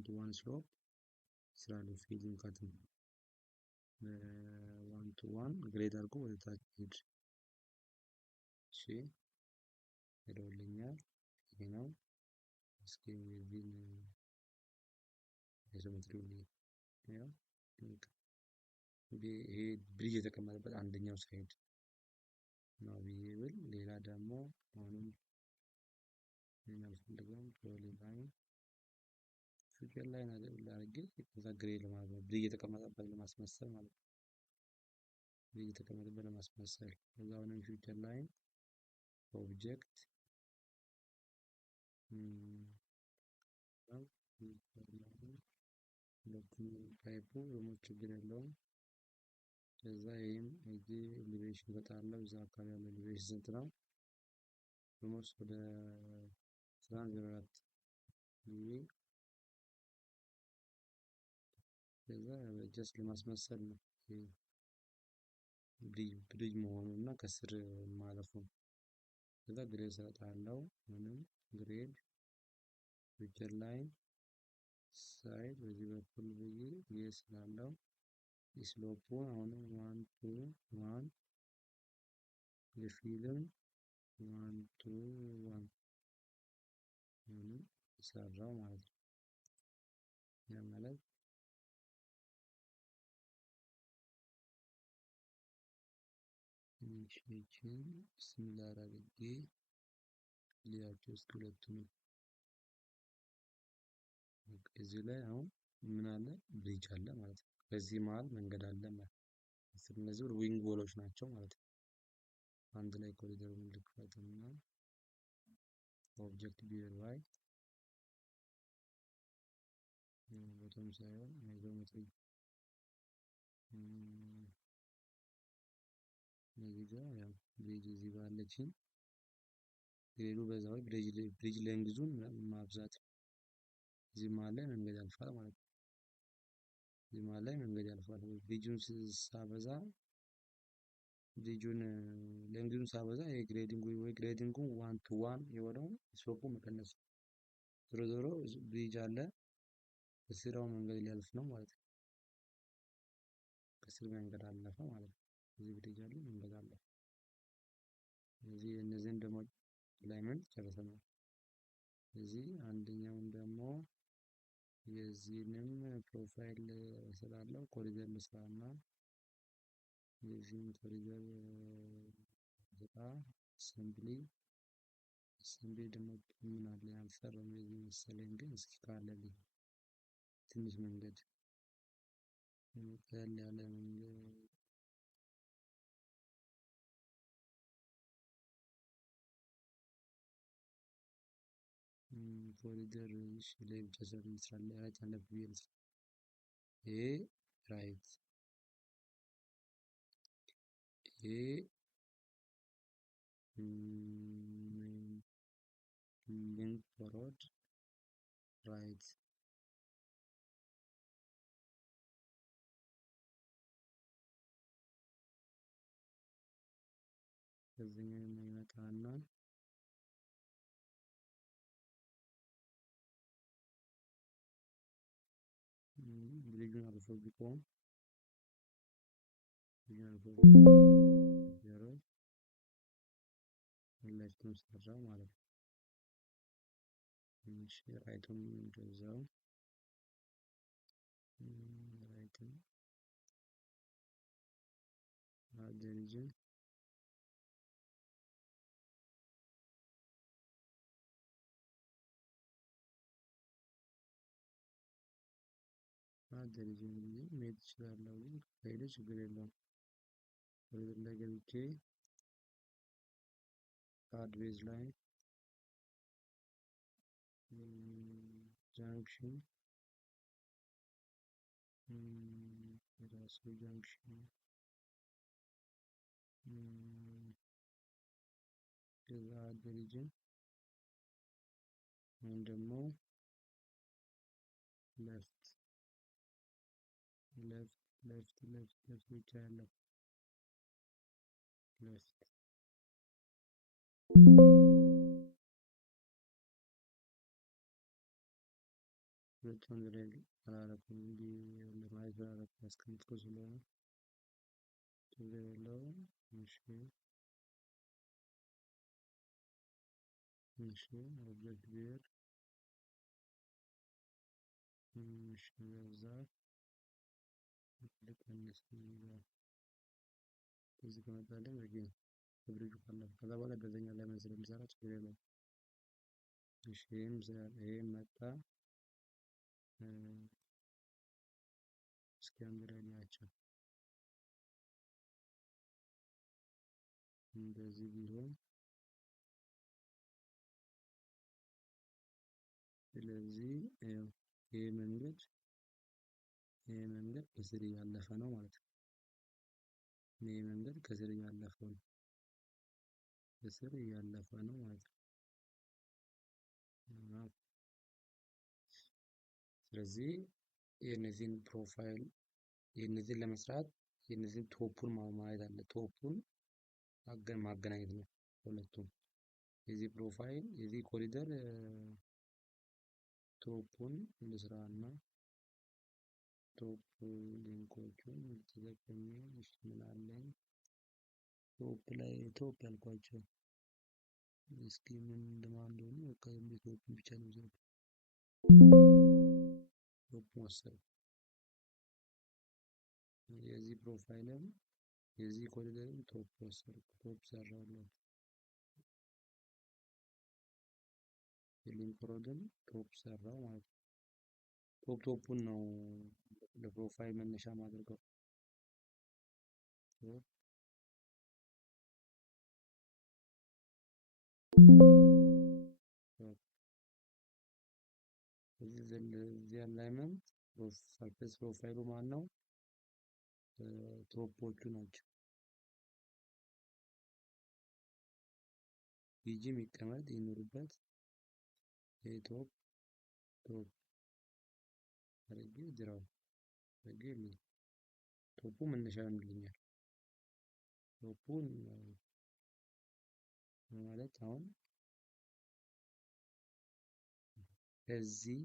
ቱ ዋን ስሎፕ ስላለ ፊሊንግ ካትን ዋን ቱ ዋን ግሬድ አድርጎ ወደ ታች ሄድ። እሺ ሄዶልኛል። ይሄ ነው። እስኪ የዚህን አይሶሜትሪ ያው ይሄ ብሪጅ የተቀመጠበት አንደኛው ሳይድ ነው ብዬ ብል፣ ሌላ ደግሞ አሁንም አልፈልገውም ፕሮሊ ላይ ፊውቸር ላይ አድርጌ ከዛ ግሬድ ለማድረግ ነው። ብሪጅ የተቀመጠበት ለማስመሰል ማለት ነው። ብሪጅ የተቀመጠበት ለማስመሰል ከዛ አሁንም ፊውቸር ላይ ኦብጀክት ታይፑ ደግሞ ችግር የለውም። ከዛ ይህም እዚህ ኤሊቬሽን እሰጣለሁ። እዛ አካባቢ ያለው ኤሊቬሽን ስንት ነው? ኦልሞስት ወደ 1104 ጊዜ ከዛ ጀስት ለማስመሰል ነው ብሪጅ መሆኑን እና ከስር ማለፉን። ከዛ ግሬድ እሰጣለሁ። ምንም ግሬድ ፊውቸር ላይ ሳይድ በዚህ በኩል ብዬ ስላለው የስሎፑን አሁንም ዋን ቱ ዋን የፊልም ዋን ቱ ዋን ሰራው ማለት ነው። ያ ማለት ኢኒሺዬሽን ሲሚላር አድርጌ ሊያቸው እስከ ሁለቱንም እዚህ ላይ አሁን ምን አለ ብሪጅ አለ ማለት ነው። በዚህ መሀል መንገድ አለ ማለት ነው። እነዚህ ዊንግ ወሎች ናቸው ማለት ነው። አንድ ላይ ኮሪደር ምልክትና ኦብጀክት ቢኤልዋይ ቦታም ሳይሆን አይዞሜትሪ እዚህ ጋር ያው ብሪጅ እዚህ ባለችኝ ግሬዱ በዛው ብሪጅ ሌንግዙን ማብዛት እዚህ መሀል ላይ መንገድ ያልፋል ማለት ነው። እዚህ መሀል ላይ መንገድ ያልፋል። ብሪጁን ሳበዛ ብሪጁን ሌንግዙን ሳበዛ የግሬዲንጉ ዋን ቱ ዋን የሆነው ስሎፑ መቀነስ ዞሮ ዞሮ ብሪጅ አለ በስራው መንገድ ሊያልፍ ነው ማለት ነው። ከስር መንገድ አለፈ ማለት ነው። እዚህ ብሪጅ አለ መንገድ አለፈ። እዚህ እነዚህን ደግሞ አላይመንት ጨርሰናል። እዚህ አንደኛውን ደግሞ የዚህንም ፕሮፋይል ስላለው ኮሪደር ልስራና የዚህን ኮሪደር ስራ አሰምብሊ ደግሞ ምን አለ ያልሰራው የዚህ መሰለኝ ግን እስኪ ካለልኝ ትንሽ መንገድ ቀለል ያለ መንገድ ኮሪደር ላይ ብቻ ሰር ይስራል ራይት አለ ቢልስ ኤ ራይት ኤ ሊንክ ፎርወርድ ራይት ከዚህኛው የሚመጣና ብሪጁን አልፎ ቢቆም ሌፍቱን ሰራው ማለት ነው። እሺ ራይቱም እንደዛው ራይቱን አደረጅን አደረጅን መሄድ እችላለሁ ግን ከሄደ ችግር የለውም። ወደ ላይ ገብቼ አድሬስ ላይ ጃንክሽን የራሱ ጃንክሽን ከዛ አድሬጅን ወይም ደግሞ ሌፍት ብቻ ያለው ሌፍት ሁለቱም ላይ አላረኩም እንዲህ ለማየት አላረኩም ያስቀምጥኩት ስለሆነ ችግር የለውም። እሺ ኦብጀክት ብሄር በዛ ልቀንስ እዚህ ከመጣልኝ በቂ ነው። ብሪጁ ካለፈ ከዛ በኋላ በዛኛው ላይ ስለሚሰራ ችግር የለውም። እሺ ይሄም መጣ። እስኪ አንድ ላይ ናቸው እንደዚህ ቢሆን ስለዚህ ይሄ መንገድ ከስር እያለፈ ነው ማለት ነው። ይሄ መንገድ ከስር እያለፈ ነው ማለት ነው። ስለዚህ የነዚህን ፕሮፋይል የነዚህን ለመስራት የነዚህን ቶፑን ማየት አለ። ቶፑን ማገናኘት ነው ሁለቱም። የዚህ ፕሮፋይል የዚህ ኮሪደር ቶፑን ልስራና ቶፕ ሊንኮቹን ተጠቅሜ ምን አለኝ ቶፕ ያልኳቸው እስኪ ምን እንደማን እንደሆነ በቃ ቶፕን ብቻ ነው ዘው ቶፕ ወሰድ የዚህ ፕሮፋይልም የዚህ ኮሪደርም ቶፕ ወሰድ ቶፕ ሰራለሁ። የሊንክ ሮድን ቶፕ ሰራው ማለት ነው። ቶፑን ነው ለፕሮፋይል መነሻ ማድረገው። እዚህ አላይመንት ሰርፌስ ፕሮፋይሉ ማን ነው? ቶፖቹ ናቸው። ፒጂ የሚቀመጥ ይኖርበት ቶፕ አድርጌ ጅራው አድርጌ ቶፑ መነሻ ይሆንልኛል። ቶፑን ማለት አሁን ከዚህ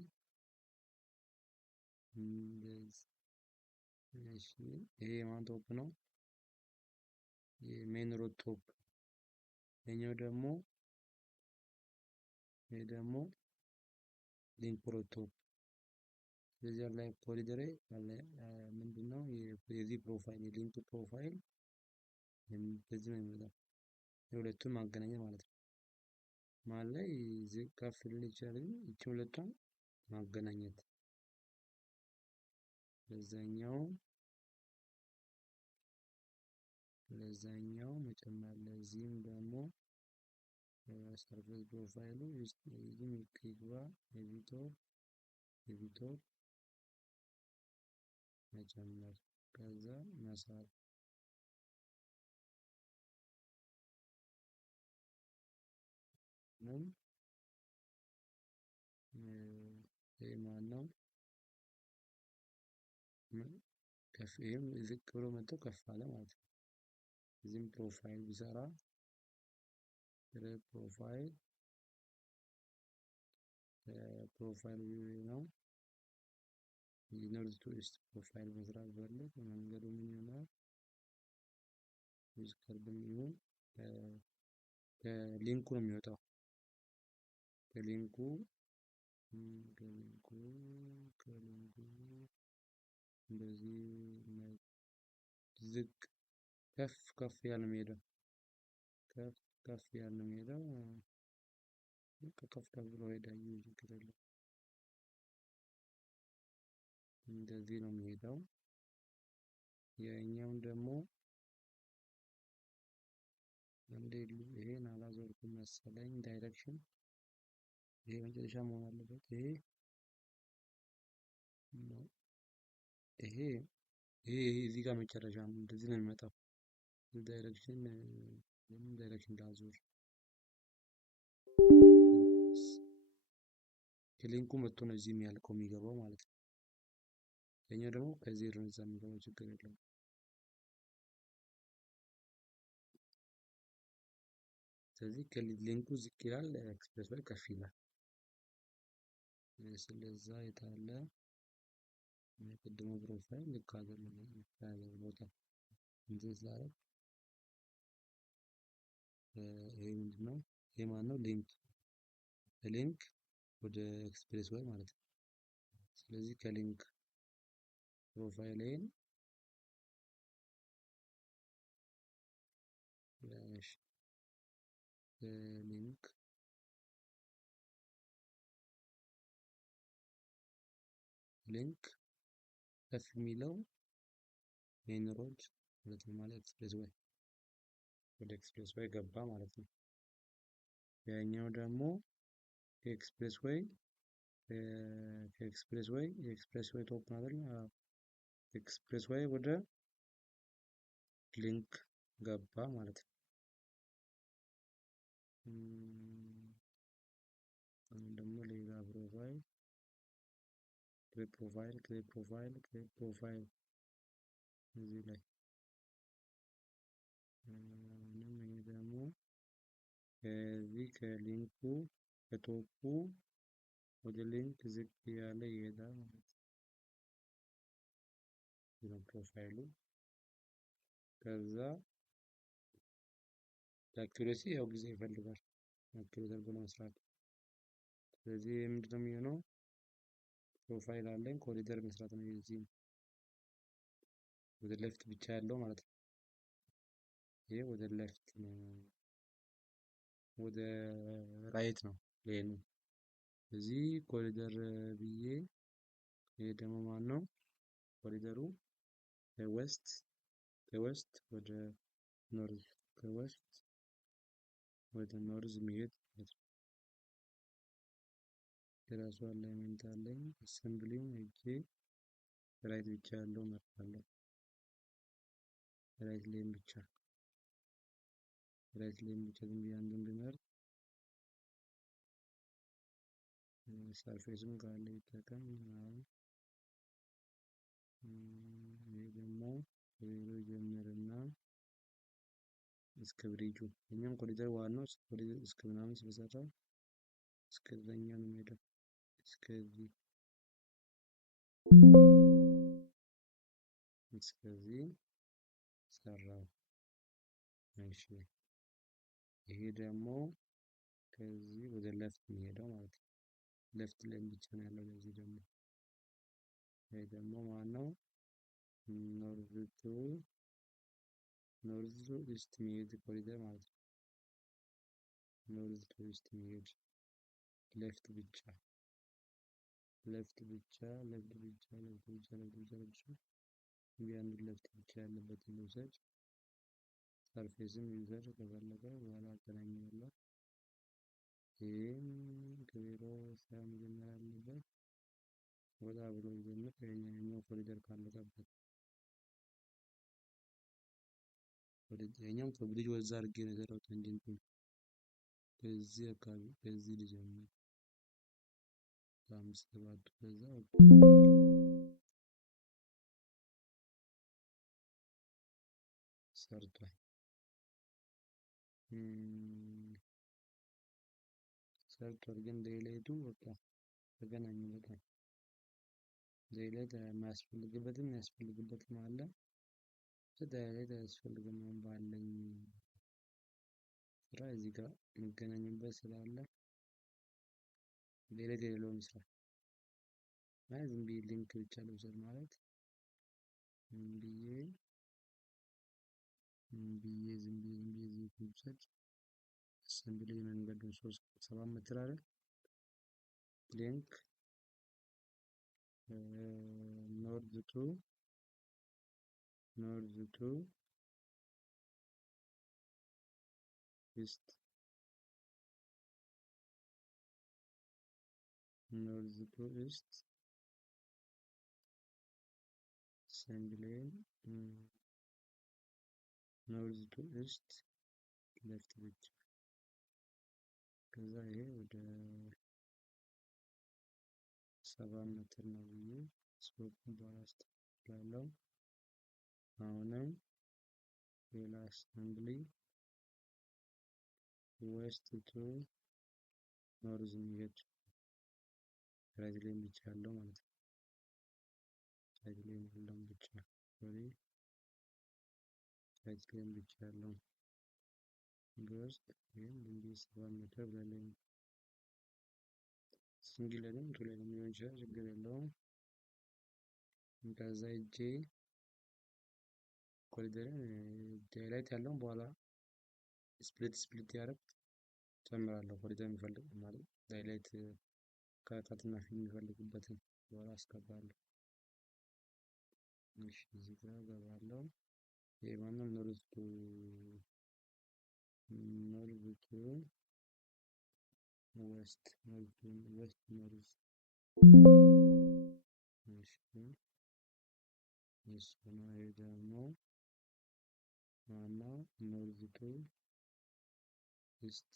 ይሄ የማን ቶፕ ነው? የሜን ሮድ ቶፕ። ይሄኛው ደግሞ ሊንክ ሮድ ቶፕ። ስለዚህ ላይ ኮሪደሬ ምንድነው? የዚህ ፕሮፋይል የሊንክ ፕሮፋይል በዚህ ነው የሚመጣው። የሁለቱን ማገናኘት ማለት ነው። መሀል ላይ ከፍ ሊል ይችላል ግን እቺ ሁለቷን ማገናኘት ለዛኛው መጨመር ለዚህም ደግሞ ሰርፌስ ፕሮፋይሉ እዚህም ይግባ ኤዲቶር መጨመር ከዛ መሳብ ምን ይሄ ማነው? ከፍ ይሄም ዝቅ ብሎ መጥቶ ከፍ አለ ማለት ነው። እዚህም ፕሮፋይል ቢሰራ ፕሮፋይል ነው ኖርዝ ቱ ኢስት ፕሮፋይል መስራት ፈልግ መንገዱ ምን ይሆናል? ዩዝ ከርብም ይሁን ከሊንኩ ነው የሚወጣው። ከሊንኩ ከሊንኩ እንደዚህ ዝቅ ከፍ ከፍ ያለ የሚሄደው ከፍ ከፍ ያለ የሚሄደው ከፍ ከፍ ብሎ ሄዳዩ ችግር የለም። እንደዚህ ነው የሚሄደው። የኛውን ደግሞ እንዴ ይሄን አላዞርኩም መሰለኝ ዳይሬክሽን። ይሄ መጨረሻ መሆን አለበት። ይሄ እዚህ ጋር መጨረሻ ነው። እንደዚህ ነው የሚመጣው። ዳይሬክሽን ላዞር ከሊንኩ መጥቶ ነው እዚህ የሚያልቀው የሚገባው ማለት ነው። የኛው ደግሞ ከዚህ ወደዛ የሚገባው ችግር የለውም። ስለዚህ ከሊንኩ ዝቅ ይላል፣ ኤክስፕሬስ ወይ ከፍ ይላል። ስለዛ የታለ የቅድሙ ፕሮፋይል ልክ አይደለም። ያለው ቦታ እንትን ስላደረግ ይሄ ምንድነው? ይሄ ማነው? ሊንክ ወደ ኤክስፕሬስ ወይ ማለት ነው። ስለዚህ ከሊንክ ፕሮፋይልን ሊንክ ከፍ የሚለው ሜን ሮድ ማለት ነው። ማለት ኤክስፕሬስ ወይ ወደ ኤክስፕሬስ ወይ ገባ ማለት ነው። ያኛው ደግሞ ከኤክስፕሬስ ወይ የኤክስፕሬስ ወይ ቶፕ ማለት ነው። ኤክስፕሬስ ወይ ወደ ሊንክ ገባ ማለት ነው። አሁን ደግሞ ሌላ ፕሮፋይል እዚህ ላይ ይሄ ደግሞ ከዚህ ከሊንኩ ከቶፑ ወደ ሊንክ ዝቅ ያለ ይሄዳል ማለት ነው ፕሮፋይሉ። ከዛ አክዩሬሲ ያው ጊዜ ይፈልጋል አክዩሬት አድርጎ ለመስራት። ስለዚህ ምንድነው የሚሆነው? ፕሮፋይል አለኝ ኮሪደር መስራት ነው። የዚህ ወደ ሌፍት ብቻ ያለው ማለት ነው። ይሄ ወደ ሌፍት ነው፣ ወደ ራይት ነው። ይሄ እዚህ ኮሪደር ብዬ ይሄ ደግሞ ማን ነው? ኮሪደሩ ከዌስት ወደ ኖርዝ የሚሄድ የራሱ አላይመንት አለኝ። አሰምብሊውን ሄጄ ራይት ብቻ ያለው መርጣለሁ። ራይት ሌን ብቻ ዝም ብዬ አንዱን ብመርጥ ሰርፌሱን ካለ ይጠቀም። ይሄ ደግሞ ከዜሮ ጀምርና እስከ ብሪጁ እኛም ኮሪደር ዋናው እስከ ምናምን ስለሰራው እስከዛኛ ነው የሚሄደው። እስከዚህ ሰራው። እሺ ይሄ ደግሞ ከዚህ ወደ ሌፍት የሚሄደው ማለት ነው። ሌፍት ላይ ብቻ ነው ያለው። ለዚህ ደግሞ ይሄ ደግሞ ማነው? ኖርዝ ቱ ኢስት የሚሄድ ኮሪደር ማለት ነው። ኖርዝ ቱ ኢስት የሚሄድ ሌፍት ብቻ አንድ ሌፍት ብቻ ያለበትን ልውሰድ። ሰርፌስም ዩዘር ከፈለገ በኋላ አገናኘዋለሁ። ይህም ከዜሮ ስራ መጀመር አለበት። ወጣ ብሎ ይጀምር። የኛው ኮሪደር ካለቀበት የኛው ከብሪጅ ወደዛ አድርጌ ነው የሰራሁት እንጂ እንትን ከዚህ አካባቢ ከዚህ ልጀምር። በአምስት ሰባት ከዛ ሰርቷል። ግን ዴይላይቱ በቃ ተገናኙ። በጣም ዴይላይት የሚያስፈልግበትም አለ። ዴይላይት አያስፈልግም ባለኝ ስራ እዚህ ጋር የሚገናኝበት ስላለ ሌሎች የሌለውን ስራ ማለት ዝም ብዬ ሊንክ ብቻ ልውሰድ ማለት ዝም ብዬ ዝም ብዬ ልውሰድ። አሰምብሊ መንገዱን 7 ሜትር አለ ሊንክ ኖርዝ ቱ ኢስት አሰምብሊ ኖርዝ ቱ ኢስት ሌፍት ብቻ ከዛ ይሄ ወደ 7 ሜትር ነው ብዬ ስፖርቱን በኋላ ያለው አሁንም ሌላ አሰምብሊ ዌስት ቱ ኖርዝ የሚሄድ ራይት ላይን ብቻ ያለው ማለት ነው። ራይት ላይን ያለው ብቻ ራይት ላይን ብቻ ያለው ጎስት ይሄን እንዲህ 7 ሜትር ብለን ሲንግል ላይንም ቱ ላይንም ሊሆን ይችላል፣ ችግር የለውም። ከዛ እጄ ኮሪደርን ዳይላይት ያለውን በኋላ ስፕሊት ያደረግ ጨምራለሁ። ኮሪደር የሚፈልግ ማለት ዳይላይት ከታትና ፊልም የሚፈልግበትን በኋላ አስገባለሁ። እሺ እዚህ ጋር ገባለሁ። ይሄ ማነው ኖርዝ ቱ ዌስት ኖርዝ እሺ እሱ ነው። ይሄ ደግሞ ማነው ኖርዝ ቱ ኢስት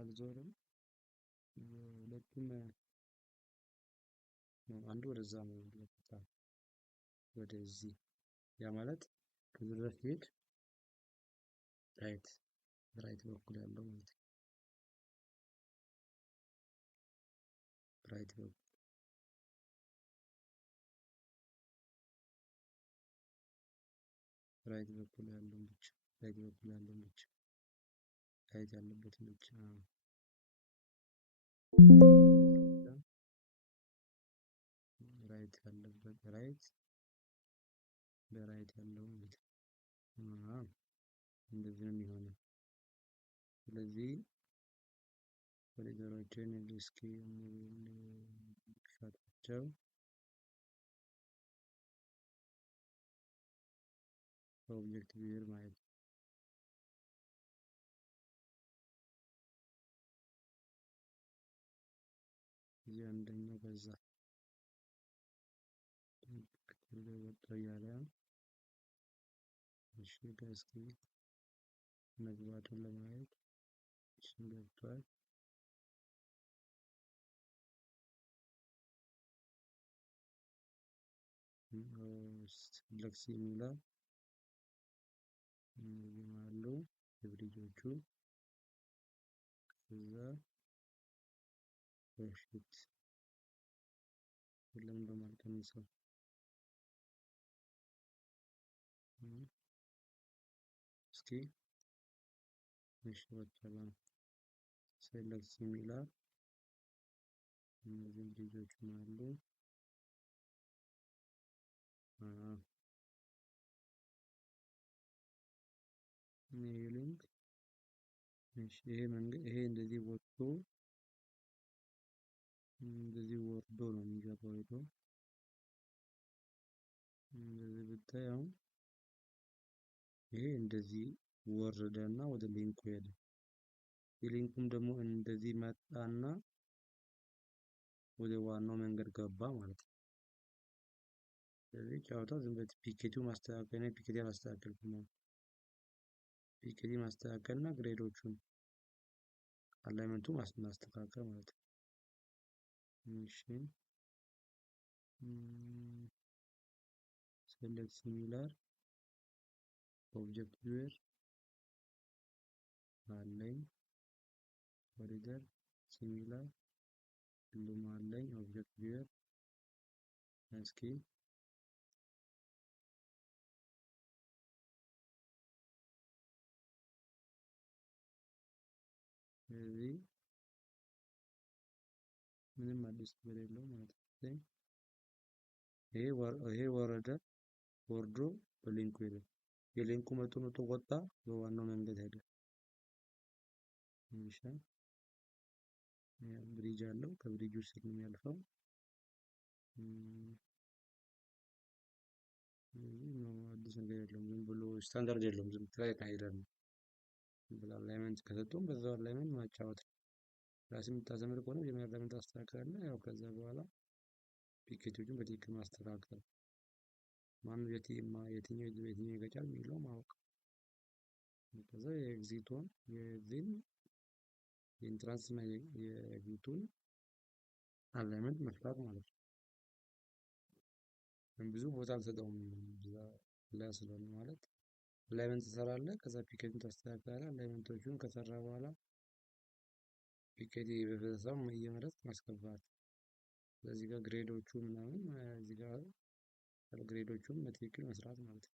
አልዞርም። ሁለቱም አንዱ ወደዛ ነው የሚለቀቀው ወደዚህ ያ ማለት ከዚህ በፊት ራይት በኩል ያለው ማለት ነው። ራይት በኩል ራይት በኩል ያለውን ብቻ ራይት ያለበትን ብቻ ራይት ያለበት በራይት ያለው ማለት ነው። እንደዚህ ነው የሚሆነው። ስለዚህ ኮሪደሮችን እስኪ ክፈታቸው። ኦብጀክት ቪወር ማለት ነው። እዚህ አንደኛው በዛ ወጣ እያለ እሺ እስኪ መግባቱን ለማየት እሺ ገብቷል። ፍለክስ የሚለው አሉ ብሪጆቹ ከዛ በፊት ሁሉም በማልቀንሰው እስኪ እሺ ወጥቷል። ሴሌክት የሚላል እነዚህ ብሪጆች አሉ። ሊንክ እሺ ይሄ እንደዚህ ወጥቶ እንደዚህ ወርዶ ነው የሚገባው። ሄዶ እንደዚህ ብታየው ይሄ እንደዚህ ወረደና ወደ ሊንኩ ሄደ። የሊንኩም ደግሞ እንደዚህ መጣና ወደ ዋናው መንገድ ገባ ማለት ነው። ስለዚህ ጨዋታው ዝም ብለህ ፒኬቱ ማስተካከል ነው። ፒኬቲ አላስተካከልኩም ነው። ፒኬቲ ማስተካከልና ግሬዶቹን አላይመንቱ ማስተካከል ማለት ነው። እሺ select similar object viewer አለኝ ኮሪደር ሲሚላር ሁሉም አለኝ ኦብጀክት ቪወር እስኪ እዚህ ምንም አዲስ ነገር የለውም ማለት ነው። ይሄ ወረደ ወርዶ በሊንኩ ሄደ የሊንኩ መቶ ወጣ በዋናው መንገድ ሄደ። እሺ ብሪጅ አለው ከብሪጅ ውስጥ ነው የሚያልፈው። አዲስ ነገር የለውም ዝም ብሎ ስታንዳርድ የለውም ዝም ብሎ አይደለም። ብላ አላይመንት ከሰጡም በዛው አላይመንት ማጫወት ራስህ የምታዘምር ከሆነ የመጀመሪያ አላይመንት ታስተካክላለህ። ያው ከዛ በኋላ ፒኬቶቹን በትክክል ማስተካከል ማነው የትኛው ይገጫል የሚለው ማወቅ። ከዛ የኤግዚቱን የዚህን የኢንትራንስ እና የኤግዚቱን አላይመንት መስራት ማለት ነው። ብዙ ቦታ አልሰጠውም ላይ ስለሆነ ማለት አላይመንት ትሰራለህ ከዛ ፒኬቱን ታስተካክላለህ። አላይመንቶቹን ከሰራ በኋላ ፒኬት በፈሰሰው እየመረጥክ ማስገባት። ስለዚህ ጋር ግሬዶቹ ምናምን እዚህ ጋር ግሬዶቹን በትክክል መስራት ማለት ነው።